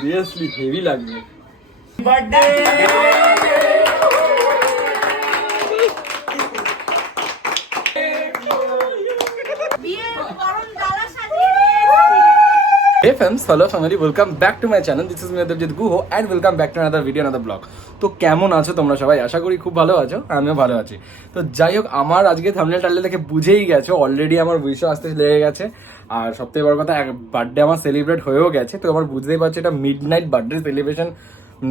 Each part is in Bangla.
সিরিয়াসলি হেভি লাগবে। Birthday Hey friends, hello family, welcome back to my channel. This is me Devjit Guho and welcome back to another video, another vlog. তো কেমন আছো তোমরা সবাই? আশা করি খুব ভালো আছো, আমিও ভালো আছি। তো যাই হোক, আমার আজকে থাম্বনেল টাইটেল দেখে বুঝেই গেছো অলরেডি আমার উইশও আসতে লেগে গেছে। আর সবথেকে বড় কথা, বার্থডে আমার সেলিব্রেট হয়েও গেছে। তো আমার বুঝতেই পারছো এটা মিডনাইট বার্থডে সেলিব্রেশন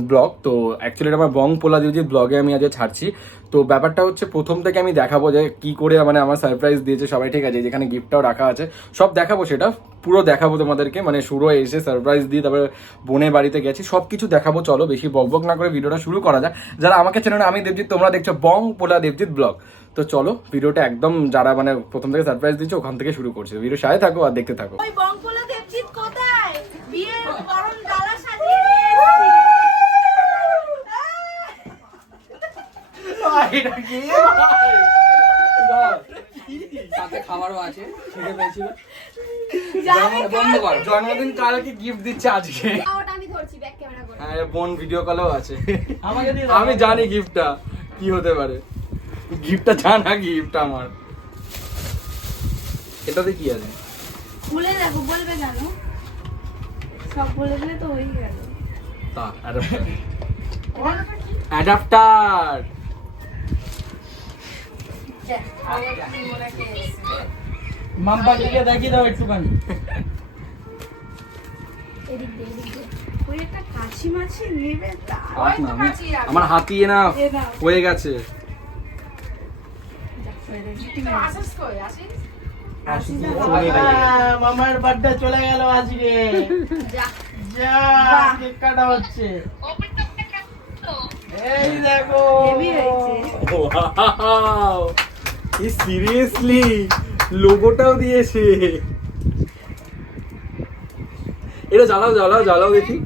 ব্লগ। তো অ্যাকচুয়ালি এটা আমার বং পোলা দিয়েছি ব্লগে আমি আজকে ছাড়ছি। তো ব্যাপারটা হচ্ছে প্রথম থেকে আমি দেখাবো যে কি করে মানে আমার সারপ্রাইজ দিয়েছে সবাই, ঠিক আছে? যেখানে গিফটটাও রাখা আছে সব দেখাবো, সেটা পুরো দেখাবো তোমাদেরকে। মানে শুরু এসে সারপ্রাইজ দিয়ে তারপরে বোনের বাড়িতে গেছি, সব কিছু দেখাবো। চলো বেশি বকবক না করে ভিডিওটা শুরু করা যাক। যারা আমাকে চেনে না, আমি দেবজিৎ, তোমরা দেখছো বং পোলা দেবজিৎ ব্লগ। তো চলো ভিডিওটা একদম যারা মানে প্রথম থেকে সারপ্রাইজ দিচ্ছে ওখান থেকে শুরু করছি। ভিডিও সাথে থাকো আর দেখতে থাকো। ওই বং পোলা দেবজিৎ কোথায়? বিয়ের বরণ ডালা সাজিয়ে নিয়ে সাথে খাবারও আছে, খিদে পেয়েছিল। যাবে জন্মদিন কালকে গিফট দিচ্ছে আজকে। ওটা আমি ধরছি ব্যাক ক্যামেরা করে। হ্যাঁ, বোন ভিডিও কলেও আছে। আমাকে দিয়ে আমি জানি গিফটটা কি হতে পারে। গিফটটা জানা গিফট আমার। এটাতে কি আছে? খুলে দেখো, বলবে জানো সব বলে দিলে তো হয়ে গেল। তা অ্যাডাপ্টার। মাম্পাকে দেখিয়ে দাও একটুখানি। এদিক দে, এদিক দে। ওই একটা কাশি মাছি নেবে তা। থাক না, আমার হাতিয়ে না হয়ে গেছে। মামার বার্থডে চলে গেল আজকে। যা কেক কাটা হচ্ছে। এই দেখো হেভি হয়েছে। ওয়াও, এই সিরিয়াসলি লোগোটাও দিয়েছে। এটা জ্বালাও জ্বালাও জ্বালাও দেখি।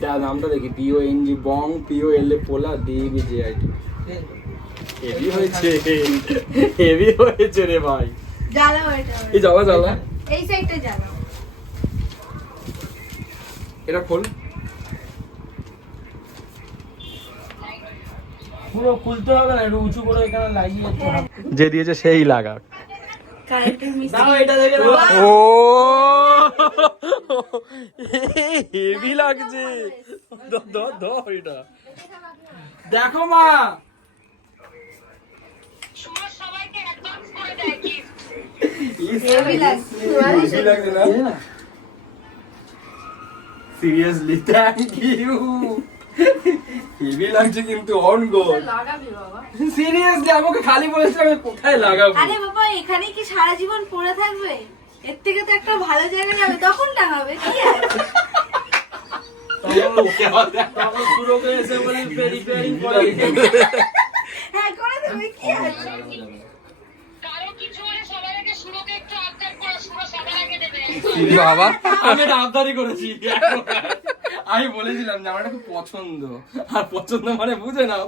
তার নামটা দেখি, PONG বং, POLA পোলা, DBJIT। হেভি হয়েছে, হেভি হয়েছে রে ভাই। জ্বালাও এটা। এই জ্বালা জ্বালা, এই সাইডটা জ্বালাও। এটা খোল। পুরো খুলতে হবে না, একটু উঁচু করে এখানে লাগিয়ে যে দিয়েছে সেই লাগা। কারেন্টের মিস্ত্রি। দাও এটা দেখে দাও। ও হেভি লাগছে। ধর এটা দেখো মা, হেভি লাগছে। হেভি লাগছে না? Seriously thank you. হেভি লাগছে কিন্তু অন গোল। লাগাবি বাবা। সিরিয়াসলি আমাকে খালি বলেছিল আমি কোথায় লাগাবো। আরে বাবা, এখানে কি সারা জীবন পড়ে থাকবে? এর থেকে তো একটা ভালো জায়গায় যাবে, তখন টাঙাবে। কি আছে? তখন পুরোকে এসে বলি পেরি পেরি করে। হ্যাঁ, করে দেবে। কি আছে? বাবা, আমি এটা আবদারি করেছি। আমি বলেছিলাম যে আমার এটা খুব পছন্দ, আর পছন্দ মানে বুঝে নাও।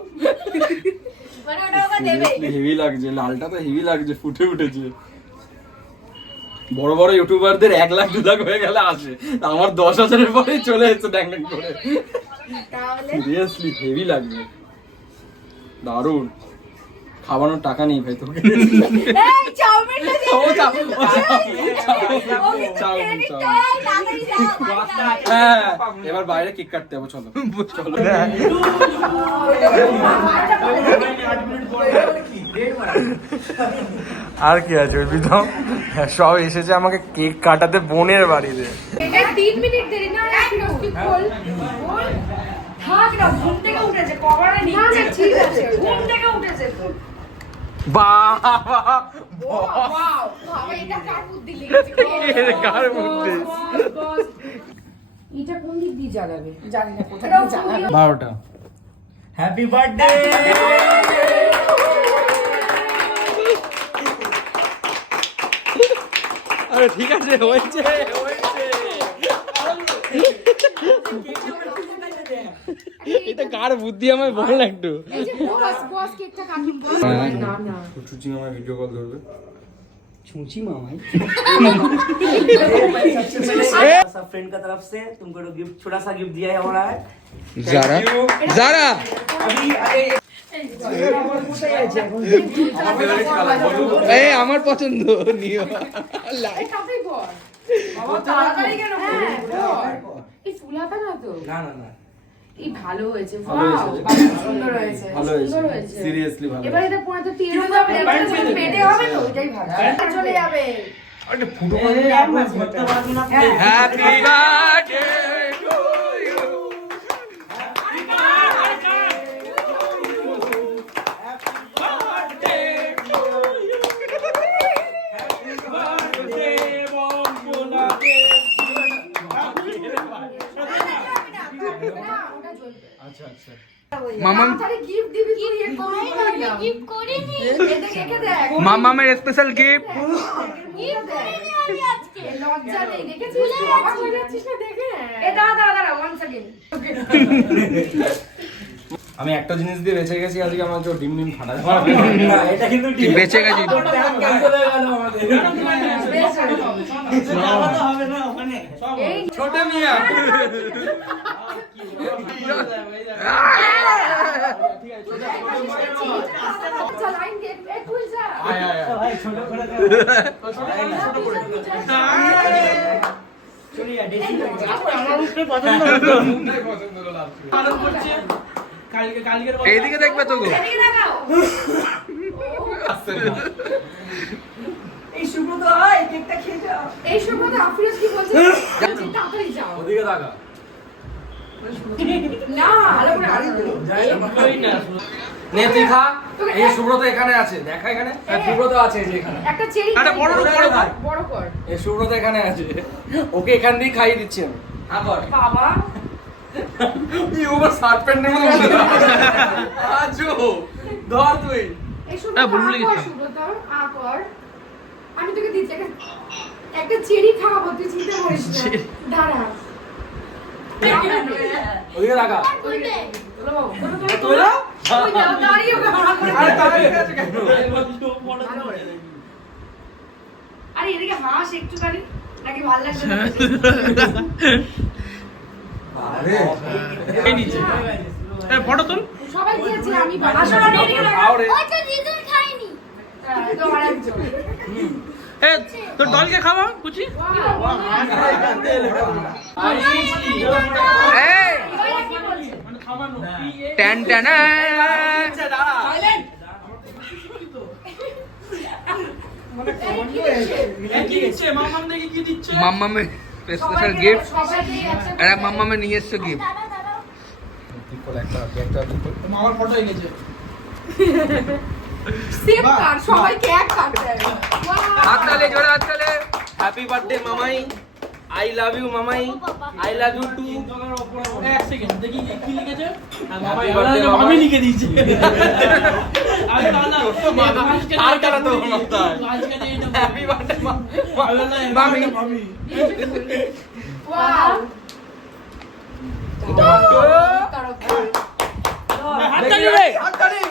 মানে ওটা বাবা দেবে। হেভি লাগছে, লালটা তো হেভি লাগছে, ফুটে উঠেছে। বড় বড় ইউটিউবারদের 1 লাখ 2 লাখ হয়ে গেলে আসে, আমার 10,000-এর পরেই চলে এসেছে ড্যাং ড্যাং করে। তাহলে সিরিয়াসলি হেভি লাগবে, দারুণ। খাওয়ানোর টাকা নেই ভাই তোকে। এই চাউমিনটা দিয়ে ও চাও, হ্যাঁ, এবার বাইরে কেক কাটতে হবে। চলো চলো। আর কি আছে বিধম, সব এসেছে আমাকে কেক কাটাতে বোনের বাড়িতে। এটা 3 মিনিট দেরি না, বল থাক না। ঘুম থেকে উঠেছে, কভারে নিচ্ছে। না ঠিক আছে, ঘুম থেকে উঠেছে। বাবা ওয়াও, বাবা এটা কার বুদ্ধি লেগেছে? কার বুদ্ধি? এটা কোন দিক দিয়ে জ্বালাবে জানি না, কোথায় দিয়ে জ্বালাবে। 12টা। Happy birthday. আরে ঠিক আছে, হয়েছে হয়েছে। এটা কার বুদ্ধি আমায় বল না একটু। এই যে বস কেকটা কাটুন বস। না না সুচি আমার ভিডিও কল ধরবে। छूची मामा सब फ्रेंड का तरफ से तुमको गिफ्ट छोटा सा गिफ्ट दिया है हमारा है যারা যারা এই আমার পছন্দ নিও এই তাতেই বল। বাবা তাড়াতাড়ি কেন বল? এই ফুল হাতা না তো? না না না এই ভালো হয়েছে। ভালো হয়েছে। Wow, বাহ, সুন্দর হয়েছে। ভালো হয়েছে সুন্দর হয়েছে। সিরিয়াসলি ভালো এবার এটা পরে তো তেরো যাবে, এটা পেটে হবে তো, ওইটাই ভালো। চলে যাবে। আরে ফুটো भरते बाकी ना হ্যাপি বার্থডে টু ইউ আচ্ছা আচ্ছা মামাম তাড়াতাড়ি gift দিবি তুই, এ করবি না। গিফট করিনি একে দেখ। মামামের স্পেশাল গিফট গিফট করিনি আমি আজকে এ লজ্জা নেই, দেখেছিস? অবাক হয়ে যাচ্ছিস না দেখে? এ দাঁড়া, once again. আমি একটা জিনিস দিয়ে বেঁচে গেছি আজকে আমার তো ডিম ফাটা এটা কিন্তু কি বেঁচে গেছি ক্যান্সেল হয়ে গেল আমাদের বেশ ভালো। যাওয়া তো হবে না ওখানে এই ছোট মিয়া আচ্ছা, লাইন দে, এই তুই যা। আয় আয় আয় ভাই ছোট করে চলিয়ে ডেসি আমার উপরে পছন্দ হলো আরো করছে কালকে এইদিকে দেখবে তো গো এদিকে দেখাও। এই সুব্রত ভাই কেকটা খেয়ে যাও এই সময় আফিরোজ কি বলছে? তাড়াতাড়ি যাও। ওদিকে তাকা না, ভালো করে আরো দিলো। নে তুই খা এই সুব্রত এখানে আছে দেখা এখানে সুব্রত আছে এই যে এখানে একটা চেরি আরে বড় বড় কর। এই সুব্রত এখানে আছে ওকে এখান দিয়ে খাইয়ে দিচ্ছি আমি হ্যাঁ কর বাবা এই ওভার শার্ট প্যান্টের মধ্যে আজো ধর তুই এই সময় বুলবুলি কি সুব্রত আ কর। আমি তোকে দিচ্ছি একটা চেরি খাওয়াবো, তুই চিন্তা করিস না। দাঁড়া। ওদিকে তাকা কোনটা চলো বাবু, তুই না ওই যাও, দাঁড়িয়ে ওকে ভাড়া করে আরে দে। তাকাই আছে কেন ভালো করে। আরে এদিকে হাস একটুখানি, নাকি ভালো লাগছে না? আরে এই নিচে ফটো তুল সবাই খেয়েছে, আমি আসলে আমি এদিকে না। খাও রে ওই তো দিদুন খাইনি তো আর একজন। এ তোর দলকে খাওয়া কুচি এই এবার কি বলছে? ট্যান ট্যান মাম্মামে স্পেশাল গিফট সবাইকে accept আরে মাম্মামে নিয়ে এসছো গিফট দাদা দাদা আমার ফটো এনেছে সেম কার, সবাইকে এক কাটতে হবে। হাততালি জোরে হাততালি হ্যাপি বার্থডে মামাই আই লাভ ইউ মামাই আই লাভ ইউ টু এক সেকেন্ড দেখি কি লিখেছে Happy birthday, মামা। আমি লিখে দিয়েছি আমি তার কাটা তো মাথায় হ্যাপি বার্থডে মামি ওয়াও। হাততালি রে হাততালি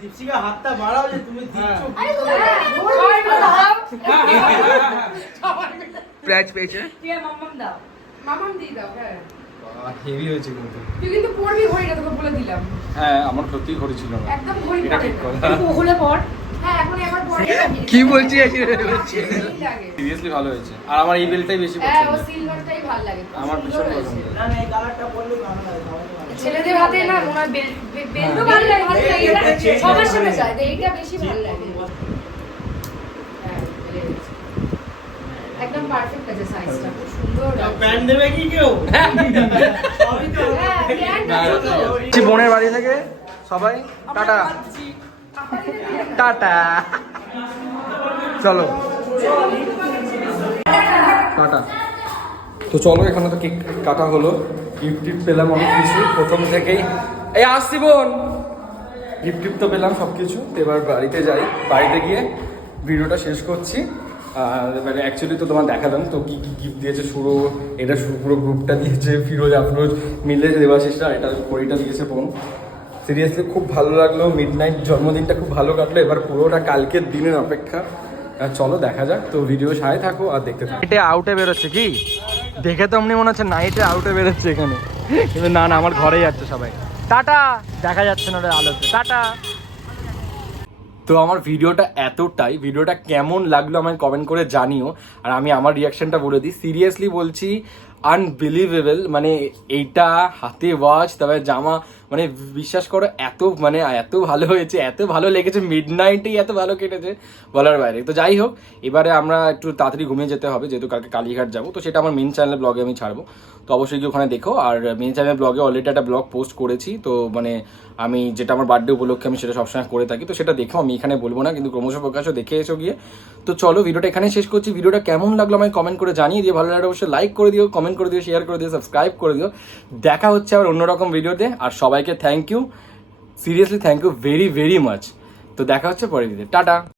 দীপশিকা হাতটা বাড়াও যে তুমি দিচ্ছ আরে সবাই মিলে দাও। প্রাইজ পেয়েছে তুই আর মাম্মাম দাও। মাম্মাম দিয়ে দাও, হ্যাঁ। হেভি হয়েছে কিন্তু তুই কিন্তু পড়বি ঘড়িটা, তোকে বলে দিলাম। হ্যাঁ আমার সত্যি ঘড়ি ছিল না একদম ঘড়ি এটা পড়ে ঠিক না। কথা। তুই ওগুলো পড়। হ্যাঁ, এখন একবার পড়। কি বলছিস লাগে। সিরিয়াসলি ভালো হয়েছে আর আমার এই বেলটাই বেশি হ্যাঁ, ও পছন্দ সিলভারটাই ভালো লাগে। আমার ভীষণ সুন্দর পছন্দ হয়েছে। না না এই কালারটা পরলে ভালো লাগে ছেলেদের হাতে না মনে হয় বেল তো ভালো লাগে, ভালো লাগে। এটা সবার সাথে যায়, তো এইটা বেশি ভালো লাগে। হ্যাঁ, বেশ। একদম পারফেক্ট আছে সাইজটা, খুব সুন্দর লাগছে। প্যান্ট দেবে কি কেউ হ্যাঁ, প্যান্টটা ছোট। বোনের বাড়ি থেকে সবাই টাটা টাটা চলো টাটা তো চলো এখানে তো কেক কাটা হলো গিফট টিফট পেলাম অনেক কিছু প্রথম থেকেই এই আসছি বোন গিফট টিফট তো পেলাম সব কিছু তো এবার বাড়িতে যাই বাড়িতে গিয়ে ভিডিওটা শেষ করছি আর মানে অ্যাকচুয়ালি তো তোমার দেখালাম তো কী কী গিফট দিয়েছে শুরু পুরো গ্রুপটা দিয়েছে ফিরোজ আফরোজ মিলে দেবাশিসটা এটা ঘড়িটা দিয়েছে বোন সিরিয়াসলি খুব ভালো লাগলো, মিডনাইট জন্মদিনটা খুব ভালো কাটলো, এবার পুরোটা কালকের দিনের অপেক্ষা। চলো দেখা যাক, তো ভিডিও সাথে থাকো আর দেখতে থাকো। নাইটে আউটে বেরোচ্ছে কি দেখে তো এমনি মনে হচ্ছে নাইটে আউটে বেরোচ্ছে এখানে, কিন্তু না না আমার ঘরেই যাচ্ছে সবাই। টাটা, দেখা যাচ্ছে না আলোতে, টাটা। তো আমার ভিডিওটা এতটাই, ভিডিওটা কেমন লাগলো আমায় কমেন্ট করে জানিও। আর আমি আমার রিয়াকশনটা বলে দিই, সিরিয়াসলি বলছি আনবিলিভেবল, মানে এইটা হাতে ওয়াচ তবে জামা, মানে বিশ্বাস করো এত ভালো হয়েছে, এত ভালো লেগেছে, মিডনাইটেই এত ভালো কেটেছে বলার বাইরে। তো যাই হোক, এবারে আমরা একটু তাড়াতাড়ি ঘুমিয়ে যেতে হবে, যেহেতু কালকে কালীঘাট যাবো। তো সেটা আমার মেন চ্যানেলের ব্লগে আমি ছাড়বো, তো অবশ্যই গিয়ে ওখানে দেখো। আর মেন চ্যানেলের ব্লগে অলরেডি একটা ব্লগ পোস্ট করেছি, তো মানে আমি যেটা আমার বার্থডে উপলক্ষে আমি সেটা সবসময় করে থাকি, তো সেটা দেখো, আমি এখানে বলবো না, কিন্তু ক্রমশ প্রকাশও দেখে এসো গিয়ে। তো চলো ভিডিওটা এখানে শেষ করছি। ভিডিওটা কেমন লাগলো আমায় কমেন্ট করে জানিয়ে দিও, ভালো লাগলে অবশ্যই লাইক করে দিও, কমেন্ট করে দিও, শেয়ার করে দিও, সাবস্ক্রাইব করে দিও। দেখা হচ্ছে আবার অন্যরকম ভিডিওতে। আর সবাইকে thank you, seriously thank you very very much. তো দেখা হচ্ছে পরের ভিডিওতে, টাটা।